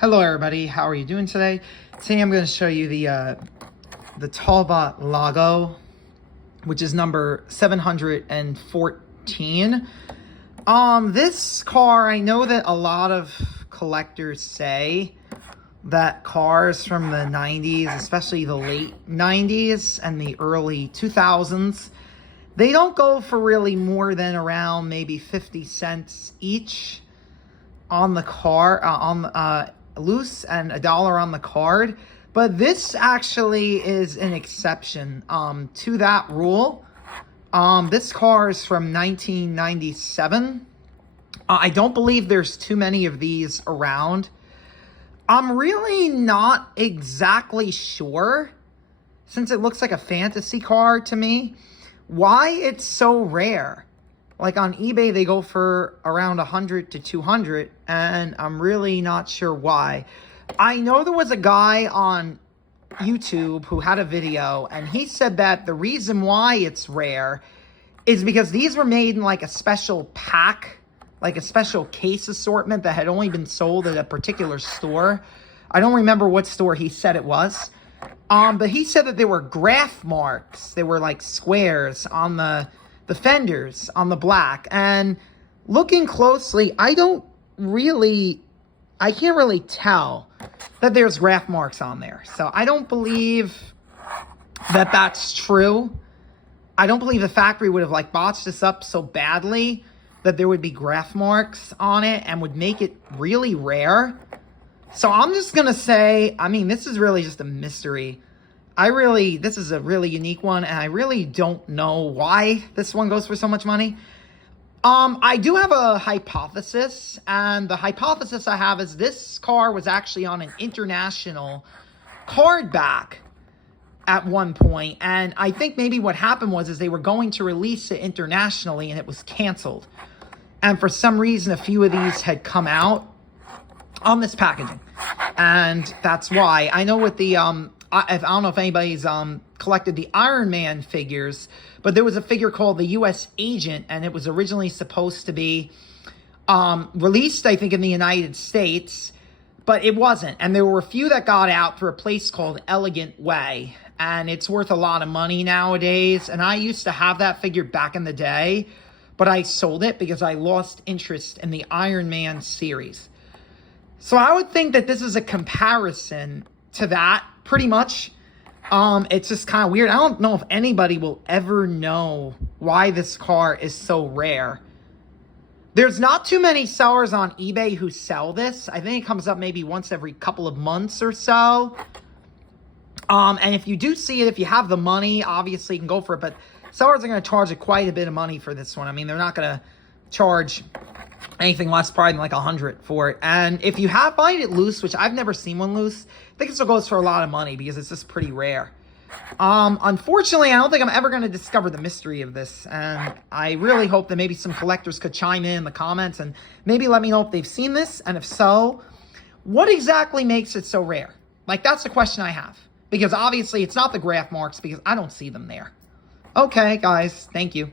Hello everybody, how are you doing today? Today I'm going to show you the Talbot Lago, which is number 714. This car, I know that a lot of collectors say that cars from the 90s, especially the late 90s and the early 2000s, they don't go for really more than around maybe 50 cents each on the car, loose, and $1 on the card. But this actually is an exception to that rule. This car is from 1997. I don't believe there's too many of these around. I'm really not exactly sure, since it looks like a fantasy car to me, why it's so rare. Like on eBay, they go for around 100 to 200, and I'm really not sure why. I know there was a guy on YouTube who had a video, and he said that the reason why it's rare is because these were made in like a special pack, like a special case assortment that had only been sold at a particular store. I don't remember what store he said it was. But he said that there were graph marks. They were like squares on the fenders on the black, and looking closely, I can't really tell that there's graph marks on there. So I don't believe that that's true. I don't believe the factory would have like botched this up so badly that there would be graph marks on it and would make it really rare. So I'm just gonna say, I mean, this is really just a mystery. This is a really unique one, and I really don't know why this one goes for so much money. I do have a hypothesis, and the hypothesis I have is this car was actually on an international card back at one point, and I think maybe what happened was they were going to release it internationally, and it was canceled. And for some reason, a few of these had come out on this packaging, and that's why. I know with the I don't know if anybody's collected the Iron Man figures, but there was a figure called the U.S. Agent, and it was originally supposed to be released, I think, in the United States, but it wasn't. And there were a few that got out through a place called Elegant Way, and it's worth a lot of money nowadays. And I used to have that figure back in the day, but I sold it because I lost interest in the Iron Man series. So I would think that this is a comparison to that, pretty much. It's just kind of weird. I don't know if anybody will ever know why this car is so rare. There's not too many sellers on eBay who sell this. I think it comes up maybe once every couple of months or so. And if you do see it, if you have the money, obviously you can go for it. But sellers are going to charge quite a bit of money for this one. I mean, they're not going to charge anything less probably than like 100 for it. And if you find it loose, which I've never seen one loose, I think this will goes for a lot of money because it's just pretty rare. Unfortunately, I don't think I'm ever going to discover the mystery of this, and I really hope that maybe some collectors could chime in the comments and maybe let me know if they've seen this, and if so, what exactly makes it so rare? Like, that's the question I have, because obviously it's not the graph marks, because I don't see them there. Okay, guys, thank you.